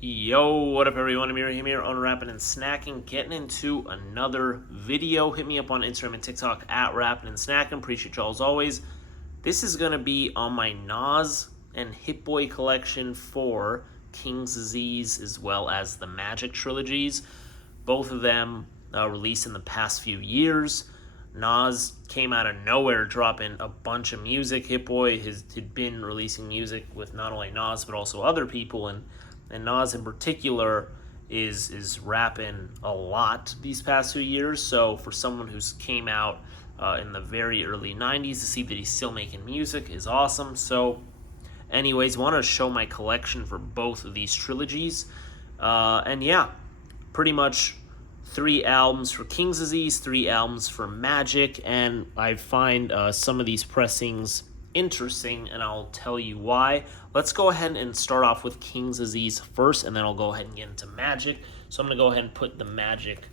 Yo, what up everyone, Amir here on Rappin' and Snacking, getting into another video. Hit me up on Instagram and TikTok at Rappin' and Snacking, appreciate y'all as always. This is going to be on my Nas and Hitboy collection for King's Disease as well as the Magic trilogies. Both of them released in the past few years. Nas came out of nowhere dropping a bunch of music. Hitboy had been releasing music with not only Nas but also other people, and Nas in particular is rapping a lot these past few years. So for someone who's came out in the very early 90s to see that he's still making music is awesome. So anyways, I want to show my collection for both of these trilogies. And yeah, pretty much 3 albums for King's Disease, 3 albums for Magic, and I find some of these pressings interesting, and I'll tell you why. Let's go ahead and start off with King's Disease first, and then I'll go ahead and get into Magic. So I'm going to go ahead and put the Magic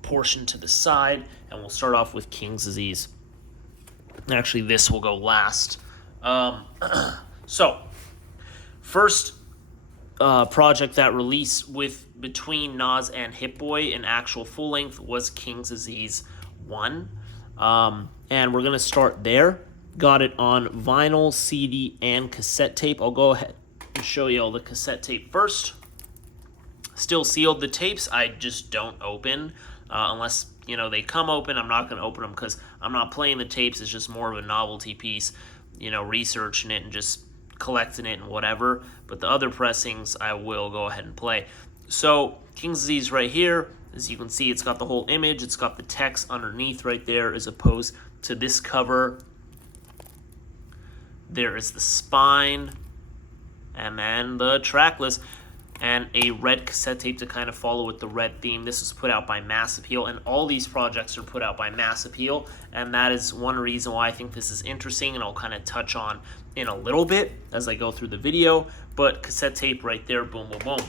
portion to the side, and we'll start off with King's Disease. Actually, this will go last. So, first project that released between Nas and Hitboy, an actual full length, was King's Disease 1. And we're going to start there. Got it on vinyl, CD, and cassette tape. I'll go ahead and show you all the cassette tape first. Still sealed. The tapes I just don't open unless, they come open. I'm not going to open them because I'm not playing the tapes. It's just more of a novelty piece, researching it and just collecting it and whatever. But the other pressings I will go ahead and play. So King's Disease right here, as you can see, it's got the whole image. It's got the text underneath right there, as opposed to this cover. There is the spine, and then the track list, and a red cassette tape to kind of follow with the red theme. This was put out by Mass Appeal, and all these projects are put out by Mass Appeal, and that is one reason why I think this is interesting, and I'll kind of touch on in a little bit as I go through the video. But cassette tape right there, boom, boom, boom.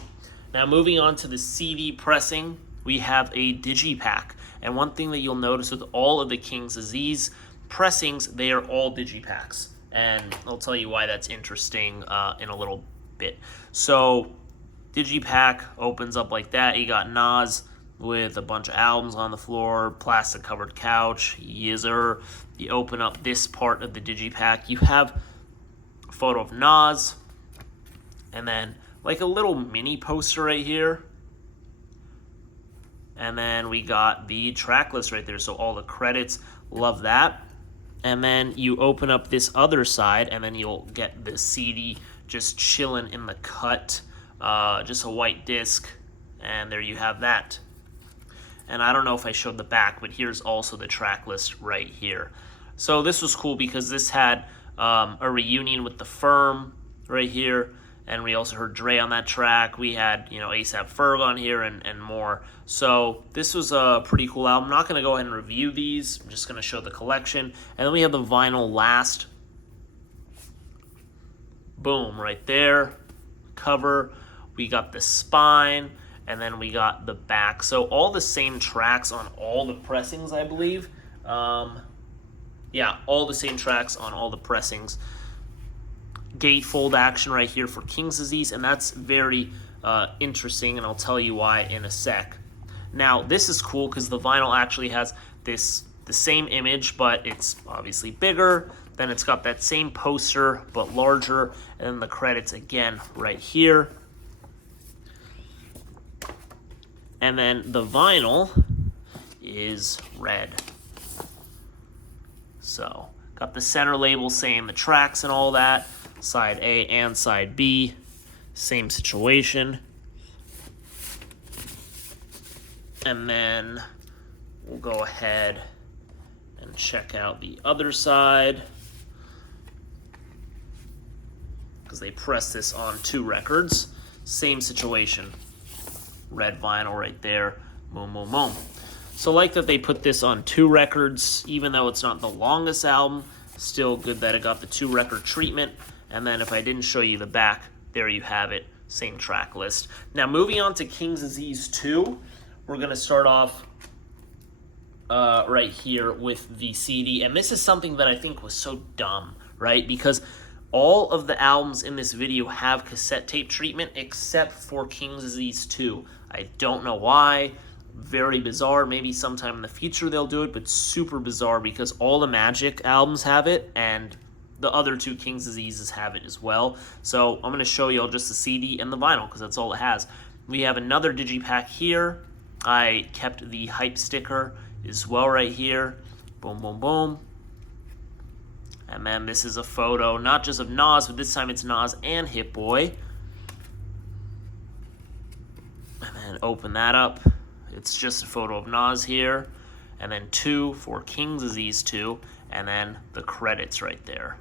Now moving on to the CD pressing, we have a digipack, and one thing that you'll notice with all of the King's Disease pressings, they are all digipacks. And I'll tell you why that's interesting in a little bit. So, digipack opens up like that. You got Nas with a bunch of albums on the floor, plastic-covered couch, yizzer. You open up this part of the digipack. You have a photo of Nas, and then like a little mini poster right here. And then we got the track list right there, so all the credits. Love that. And then you open up this other side, and then you'll get the CD just chilling in the cut, just a white disc, and there you have that. And I don't know if I showed the back, but here's also the track list right here. So this was cool because this had a reunion with The Firm right here, and we also heard Dre on that track. We had, A$AP Ferg on here and more. So this was a pretty cool album. I'm not going to go ahead and review these. I'm just going to show the collection. And then we have the vinyl last. Boom, right there. Cover. We got the spine. And then we got the back. So all the same tracks on all the pressings, I believe. Yeah, all the same tracks on all the pressings. Gatefold action right here for King's Disease, and that's very interesting, and I'll tell you why in a sec. Now, this is cool because the vinyl actually has the same image, but it's obviously bigger. Then it's got that same poster, but larger, and then the credits again right here. And then the vinyl is red. So, got the center label saying the tracks and all that. Side A and side B, same situation. And then we'll go ahead and check out the other side, because they press this on 2 records. Same situation. Red vinyl right there. Boom, boom, boom. So I like that they put this on 2 records, even though it's not the longest album. Still good that it got the 2-record treatment. And then if I didn't show you the back, there you have it. Same track list. Now moving on to King's Disease 2, we're going to start off right here with the CD. And this is something that I think was so dumb, right? Because All of the albums in this video have cassette tape treatment except for King's Disease 2. I don't know why. Very bizarre. Maybe sometime in the future they'll do it, but super bizarre because all the Magic albums have it and the other two King's Diseases have it as well. So I'm going to show you all just the CD and the vinyl because that's all it has. We have another digipack here. I kept the hype sticker as well right here. Boom, boom, boom. And then this is a photo, not just of Nas, but this time it's Nas and Hitboy. And then open that up. It's just a photo of Nas here. And then 2 for King's Disease 2. And then the credits right there.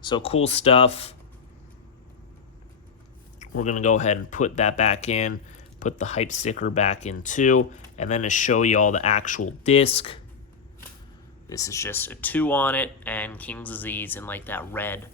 So cool stuff. We're going to go ahead and put that back in. Put the hype sticker back in too. And then to show you all the actual disc. This is just a 2 on it, and King's Disease in like that red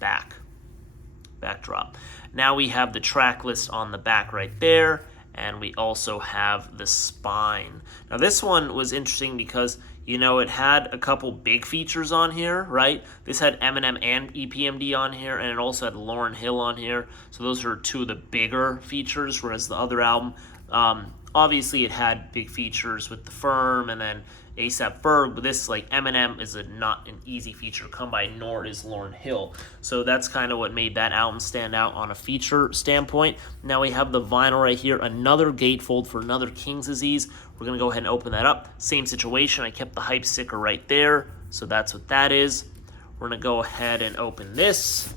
backdrop. Now we have the track list on the back right there, and we also have the spine. Now this one was interesting because, you know, it had a couple big features on here, right? This had Eminem and EPMD on here, and it also had Lauryn Hill on here. So those are 2 of the bigger features, whereas the other album, obviously it had big features with The Firm and then A$AP Ferg, but this, like, Eminem is not an easy feature to come by, nor is Lauryn Hill. So that's kind of what made that album stand out on a feature standpoint. Now we have the vinyl right here, another gatefold for another King's Disease. We're going to go ahead and open that up. Same situation. I kept the hype sticker right there, so that's what that is. We're going to go ahead and open this.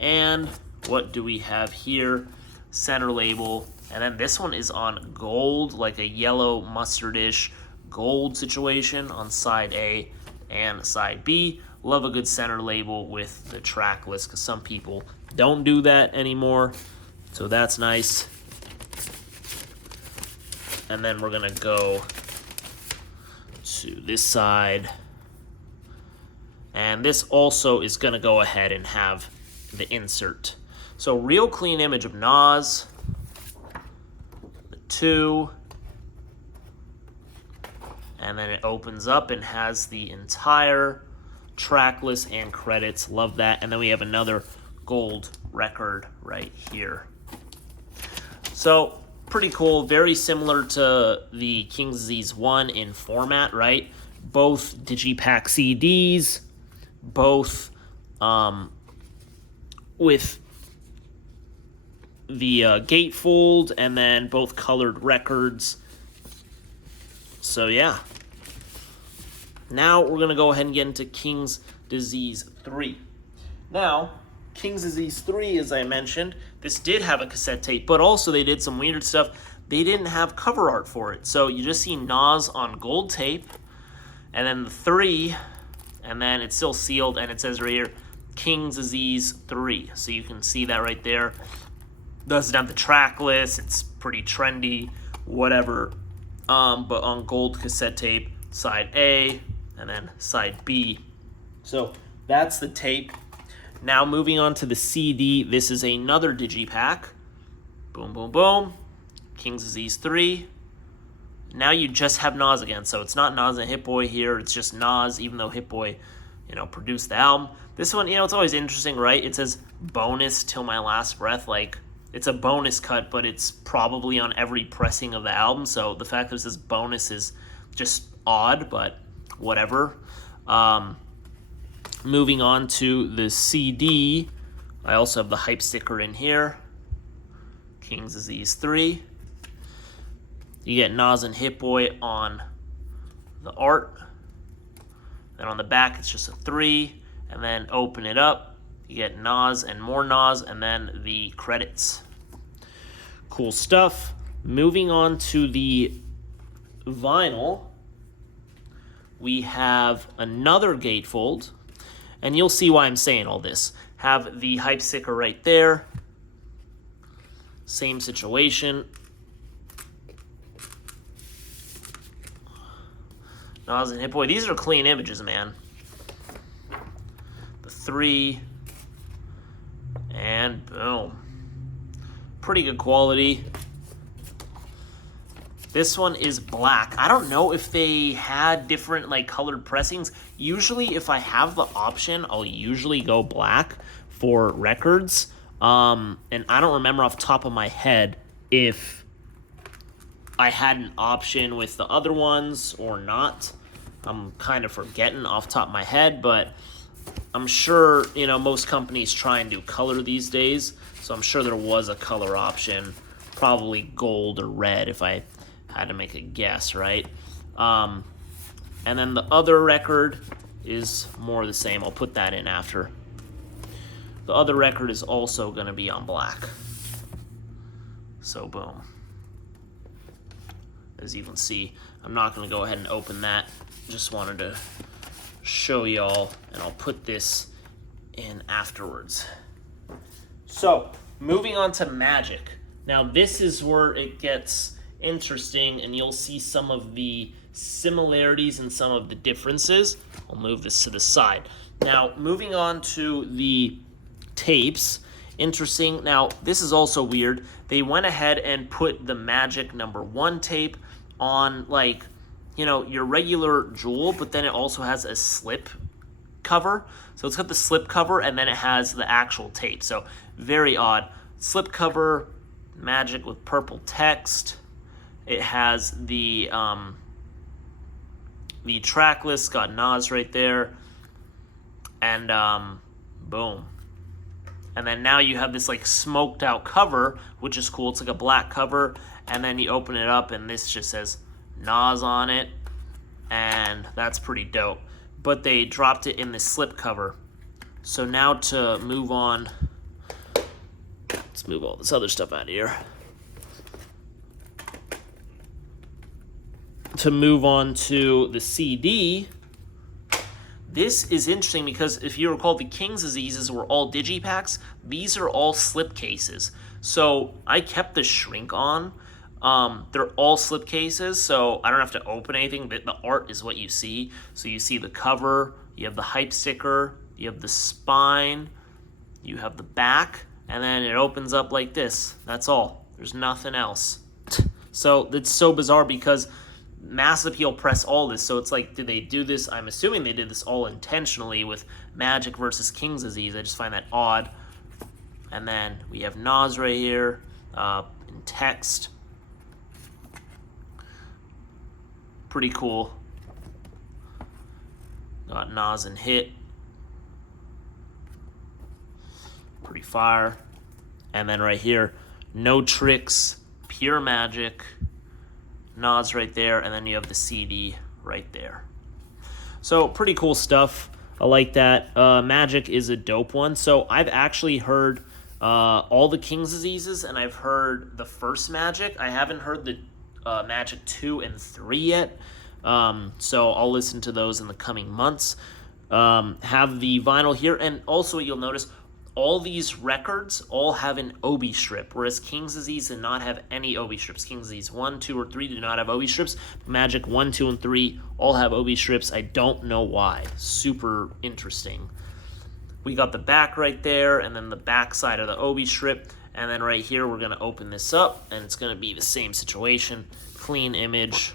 And what do we have here? Center label. And then this one is on gold, like a yellow mustardish gold situation on side A and side B. Love a good center label with the track list because some people don't do that anymore. So that's nice. And then we're going to go to this side. And this also is going to go ahead and have the insert. So real clean image of Nas. The 2. And then it opens up and has the entire track list and credits. Love that. And then we have another gold record right here. So pretty cool. Very similar to the King's Disease 1 in format, right? Both digipack CDs, both with the gatefold, and then both colored records. So yeah. Now we're going to go ahead and get into King's Disease 3. Now, King's Disease 3, as I mentioned, this did have a cassette tape, but also they did some weird stuff. They didn't have cover art for it. So you just see Nas on gold tape, and then the 3, and then it's still sealed, and it says right here, King's Disease 3. So you can see that right there. Doesn't have the track list. It's pretty trendy, whatever. But on gold cassette tape, side A, and then side B. So that's the tape. Now moving on to the CD, this is another digipack. Boom, boom, boom. King's Disease 3. Now you just have Nas again. So it's not Nas and Hitboy here. It's just Nas, even though Hitboy, produced the album. This one, it's always interesting, right? It says bonus till my last breath. Like, it's a bonus cut, but it's probably on every pressing of the album. So the fact that it says bonus is just odd, but whatever. Moving on to the CD, I also have the hype sticker in here. King's Disease 3. You get Nas and Hitboy on the art. Then on the back, it's just a 3. And then open it up. You get Nas and more Nas, and then the credits. Cool stuff. Moving on to the vinyl, we have another gatefold, and you'll see why I'm saying all this. Have the hype sticker right there. Same situation. Nas and Hitboy. These are clean images, man. The 3. And boom. Pretty good quality. This one is black. I don't know if they had different like colored pressings. Usually if I have the option, I'll usually go black for records. And I don't remember off the top of my head if I had an option with the other ones or not. I'm kind of forgetting off the top of my head, but I'm sure, you know, most companies try and do color these days, so I'm sure there was a color option, probably gold or red if I had to make a guess, right? And then the other record is more the same. I'll put that in after. The other record is also going to be on black. So boom. As you can see, I'm not going to go ahead and open that. Just wanted to show y'all, and I'll put this in afterwards. So, moving on to Magic. Now, this is where it gets interesting, and you'll see some of the similarities and some of the differences. I'll move this to the side. Now, moving on to the tapes. Interesting. Now, this is also weird. They went ahead and put the Magic #1 tape on, like, you know, your regular jewel, but then it also has a slip cover. So it's got the slip cover, and then it has the actual tape. So very odd. Slip cover, Magic with purple text. It has the track list, got Nas right there, and boom. And then now you have this like smoked out cover, which is cool. It's like a black cover, and then you open it up, and this just says Nas on it, and that's pretty dope. But they dropped it in the slip cover. So now to move on, let's move all this other stuff out of here. To move on to the CD, this is interesting because if you recall, the King's Diseases were all digipacks. These are all slip cases. So I kept the shrink on. They're all slip cases, so I don't have to open anything. The art is what you see. So you see the cover, you have the hype sticker, you have the spine, you have the back, and then it opens up like this. That's all. There's nothing else. So it's so bizarre because Mass Appeal press all this. So it's like, did they do this? I'm assuming they did this all intentionally with Magic versus King's Disease. I just find that odd. And then we have Nas right here in text. Pretty cool. Got Nas and Hit. Pretty fire. And then right here, no tricks, pure magic. Nas right there, and then you have the CD right there. So pretty cool stuff. I like that. Magic is a dope one. So I've actually heard all the King's Diseases, and I've heard the first Magic. I haven't heard the Magic 2 and 3 yet. So I'll listen to those in the coming months. Have the vinyl here, and also you'll notice all these records all have an Obi strip, whereas King's Disease did not have any Obi strips. King's Disease 1, 2, or 3 do not have Obi strips. Magic 1, 2, and 3 all have Obi strips. I don't know why. Super interesting. We got the back right there, and then the back side of the Obi strip. And then right here, we're going to open this up, and it's going to be the same situation. Clean image.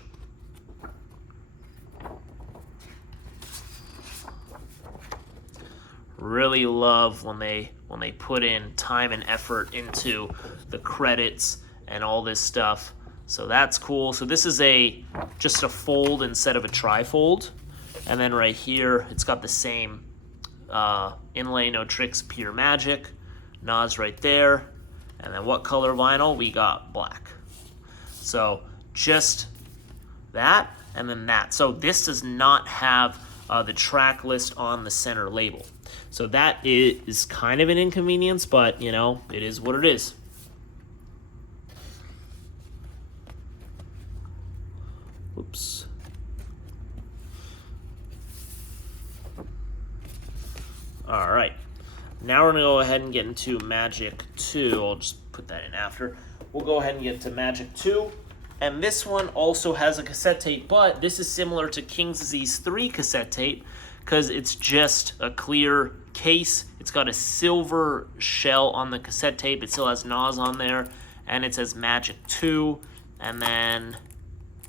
Really love when they put in time and effort into the credits and all this stuff. So that's cool. So this is just a fold instead of a trifold. And then right here, it's got the same inlay, no tricks, pure magic. Nas right there. And then what color vinyl? We got black. So just that and then that. So this does not have the track list on the center label. So that is kind of an inconvenience, but, you know, it is what it is. Oops. All right. Now we're going to go ahead and get into Magic 2. I'll just put that in after. We'll go ahead and get to Magic 2. And this one also has a cassette tape, but this is similar to King's Disease 3 cassette tape because it's just a clear case. It's got a silver shell on the cassette tape. It still has Nas on there, and it says Magic 2. And then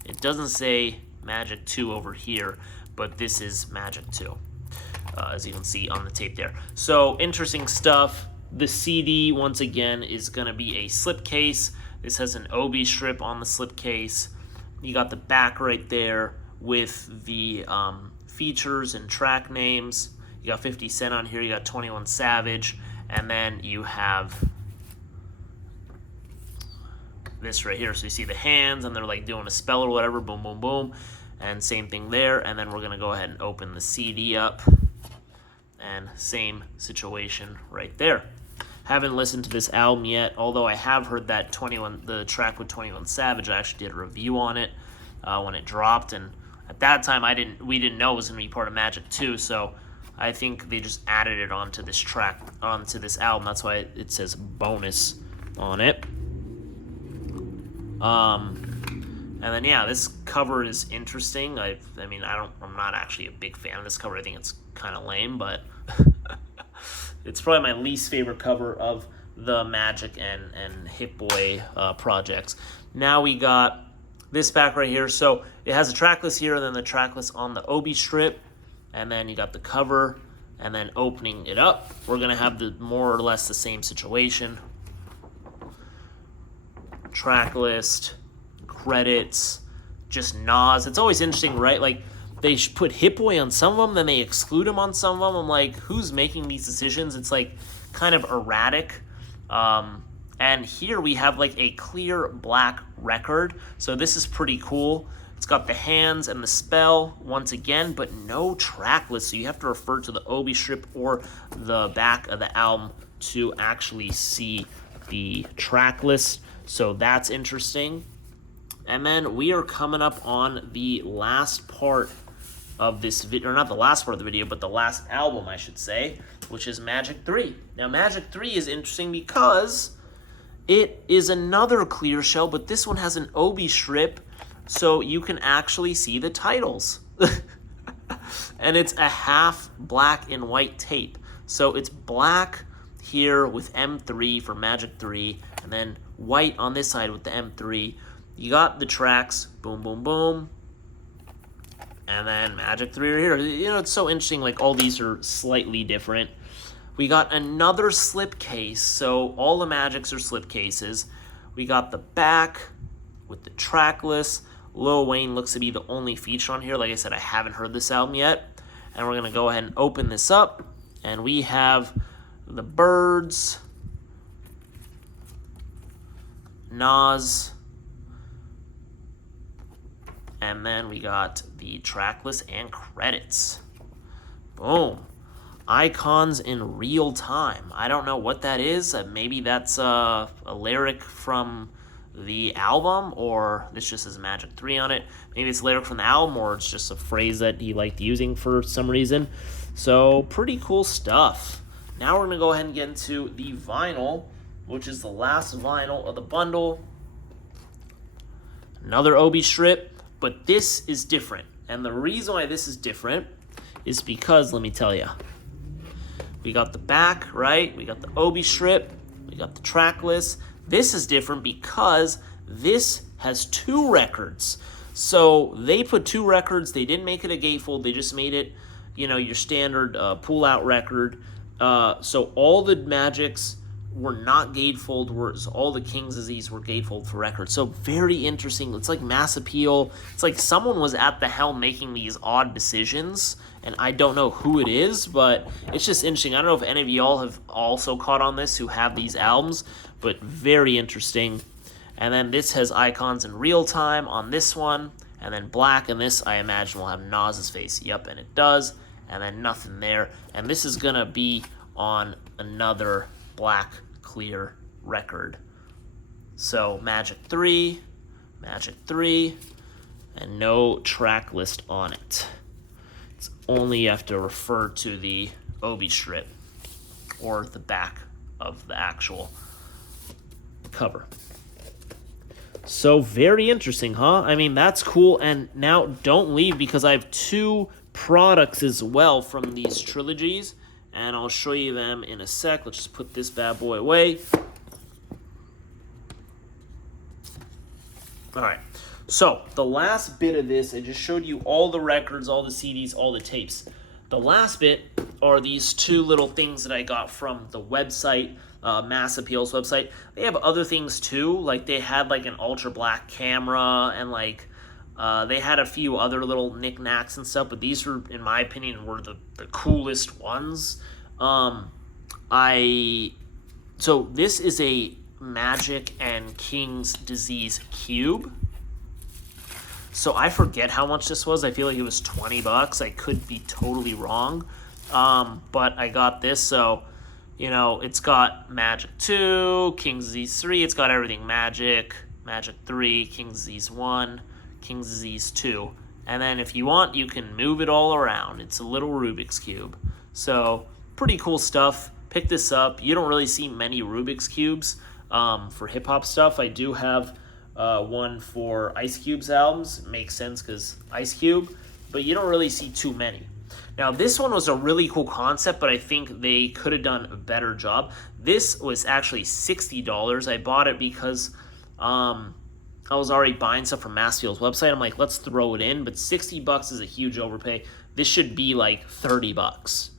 It doesn't say Magic 2 over here, but this is Magic 2, as you can see on the tape there. So interesting stuff. The CD, once again, is going to be a slipcase. This has an OB strip on the slipcase. You got the back right there with the features and track names. You got 50 Cent on here. You got 21 Savage. And then you have this right here. So you see the hands, and they're like doing a spell or whatever. Boom, boom, boom. And same thing there. And then we're going to go ahead and open the CD up. And same situation right there. Haven't listened to this album yet, although I have heard that the track with 21 Savage. I actually did a review on it when it dropped, and at that time we didn't know it was going to be part of Magic 2, so I think they just added it onto this track, onto this album. That's why it says bonus on it. And then yeah, this cover is interesting. I'm not actually a big fan of this cover. I think it's kind of lame, but it's probably my least favorite cover of the Magic and Hitboy projects. Now we got this back right here. So it has a track list here, and then the track list on the OB strip, and then you got the cover, and then opening it up, we're going to have the more or less the same situation. Track list, credits, just Nas. It's always interesting, right? Like, they put Hitboy on some of them, then they exclude him on some of them. I'm like, who's making these decisions? It's like kind of erratic. And here we have like a clear black record. So this is pretty cool. It's got the hands and the spell once again, but no track list. So you have to refer to the OB strip or the back of the album to actually see the track list. So that's interesting. And then we are coming up on the last part of this video, or not the last part of the video, but the last album, I should say, which is Magic 3. Now, Magic 3 is interesting because it is another clear shell, but this one has an OB strip, so you can actually see the titles. And it's a half black and white tape. So it's black here with M3 for Magic 3, and then white on this side with the M3. You got the tracks, boom, boom, boom. And then Magic 3 are here. You know, it's so interesting, like all these are slightly different. We got another slipcase, so all the Magics are slipcases. We got the back with the track list. Lil Wayne looks to be the only feature on here. Like I said, I haven't heard this album yet. And we're going to go ahead and open this up. And we have the Birds, Nas, and then we got the track list and credits. Boom. Icons in real time. I don't know what that is. Maybe that's a lyric from the album, or this just says Magic 3 on it. Maybe it's a lyric from the album, or it's just a phrase that he liked using for some reason. So pretty cool stuff. Now we're going to go ahead and get into the vinyl, which is the last vinyl of the bundle. Another OB strip. But this is different. And the reason why this is different is because, let me tell you, we got the back, right? We got the OB strip. We got the track list. This is different because this has 2 records. So they put 2 records. They didn't make it a gatefold. They just made it, you know, your standard pull-out record. So all the Magics were not gatefold, whereas all the King's Disease were gatefold for records. So very interesting. It's like mass appeal. It's like someone was at the helm making these odd decisions, and I don't know who it is, but it's just interesting. I don't know if any of y'all have also caught on this who have these albums, but very interesting. And then this has icons in real time on this one, and then black, and this I imagine will have Nas's face. Yep, and it does. And then nothing there. And this is going to be on another black clear record. So Magic 3, and no track list on it. It's only you have to refer to the OB strip or the back of the actual cover. So very interesting, huh? I mean, that's cool. And now don't leave, because I have 2 products as well from these trilogies, and I'll show you them in a sec. Let's just put this bad boy away. All right, So, the last bit of this, I just showed you all the records, all the CDs, all the tapes. The last bit are these two little things that I got from the website, Mass Appeal's website. They have other things too, like they had like an ultra black camera and like they had a few other little knickknacks and stuff, but these were, in my opinion, were the coolest ones. So this is a Magic and King's Disease cube. So I forget how much this was. I feel like it was $20. I could be totally wrong. But I got this, so, you know, it's got Magic 2, King's Disease 3. It's got everything Magic, Magic 3, King's Disease 1, King's Disease 2. And then if you want, you can move it all around. It's a little Rubik's Cube. So, pretty cool stuff. Pick this up. You don't really see many Rubik's Cubes for hip-hop stuff. I do have one for Ice Cube's albums. It makes sense because Ice Cube, but you don't really see too many. Now, this one was a really cool concept, but I think they could have done a better job. This was actually $60. I bought it because I was already buying stuff from Massfield's website. I'm like, let's throw it in, but $60 is a huge overpay. This should be like $30.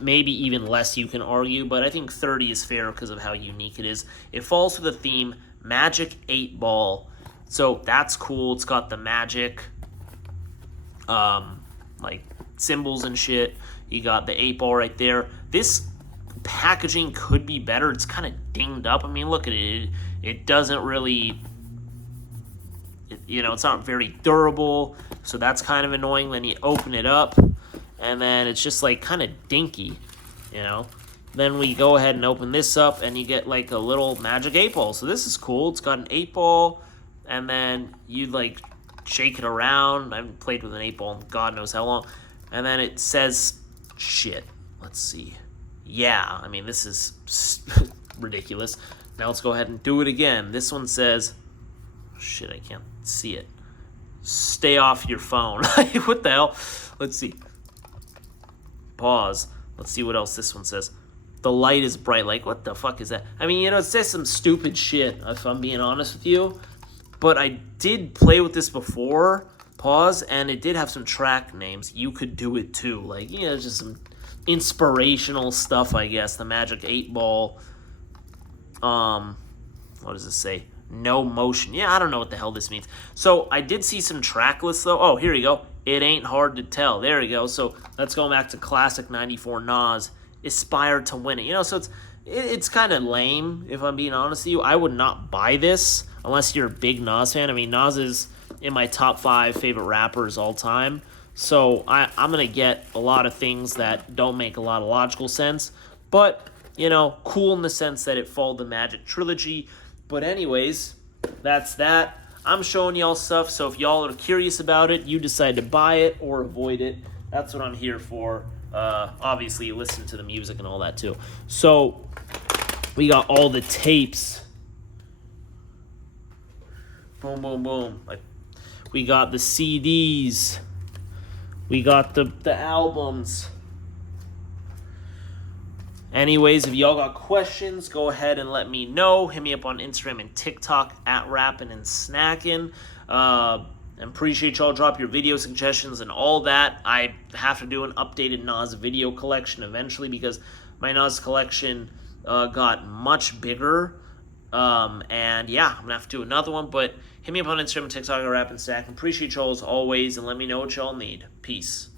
Maybe even less, you can argue, but I think 30 is fair because of how unique it is. It falls to the theme Magic 8-Ball, so that's cool. It's got the Magic like symbols and shit. You got the 8-Ball right there. This packaging could be better. It's kind of dinged up. I mean, look at it. It doesn't really, it's not very durable, so that's kind of annoying. Then you open it up, and then it's just like kind of dinky, Then we go ahead and open this up, and you get like a little Magic 8-Ball. So this is cool. It's got an 8-Ball, and then you like shake it around. I haven't played with an 8-Ball in God knows how long. And then it says shit. Let's see. Yeah, I mean, this is ridiculous. Now let's go ahead and do it again. This one says, shit, I can't see it. Stay off your phone. What the hell? Let's see. Pause. Let's see what else this one says. The light is bright. Like, what the fuck is that? I mean, it says some stupid shit, if I'm being honest with you. But I did play with this before. Pause. And it did have some track names. You could do it too. Like, just some inspirational stuff, I guess. The Magic 8-Ball. What does it say? No motion. Yeah, I don't know what the hell this means. So, I did see some track lists, though. Oh, here you go. It ain't hard to tell. There we go. So, let's go back to classic 94 Nas. Aspire to win it. So it's kind of lame, if I'm being honest with you. I would not buy this unless you're a big Nas fan. I mean, Nas is in my top 5 favorite rappers all time. So I'm going to get a lot of things that don't make a lot of logical sense. But, cool in the sense that it followed the Magic trilogy. But anyways, that's that. I'm showing y'all stuff, so if y'all are curious about it, you decide to buy it or avoid it. That's what I'm here for. Obviously, listen to the music and all that too. So, we got all the tapes. Boom, boom, boom. We got the CDs. We got the albums. Anyways, if y'all got questions, go ahead and let me know. Hit me up on Instagram and TikTok at Rappin' and Snackin'. And appreciate y'all drop your video suggestions and all that. I have to do an updated Nas video collection eventually because my Nas collection got much bigger. And yeah, I'm going to have to do another one. But hit me up on Instagram and TikTok at Rappin' and Snack. Appreciate y'all as always, and let me know what y'all need. Peace.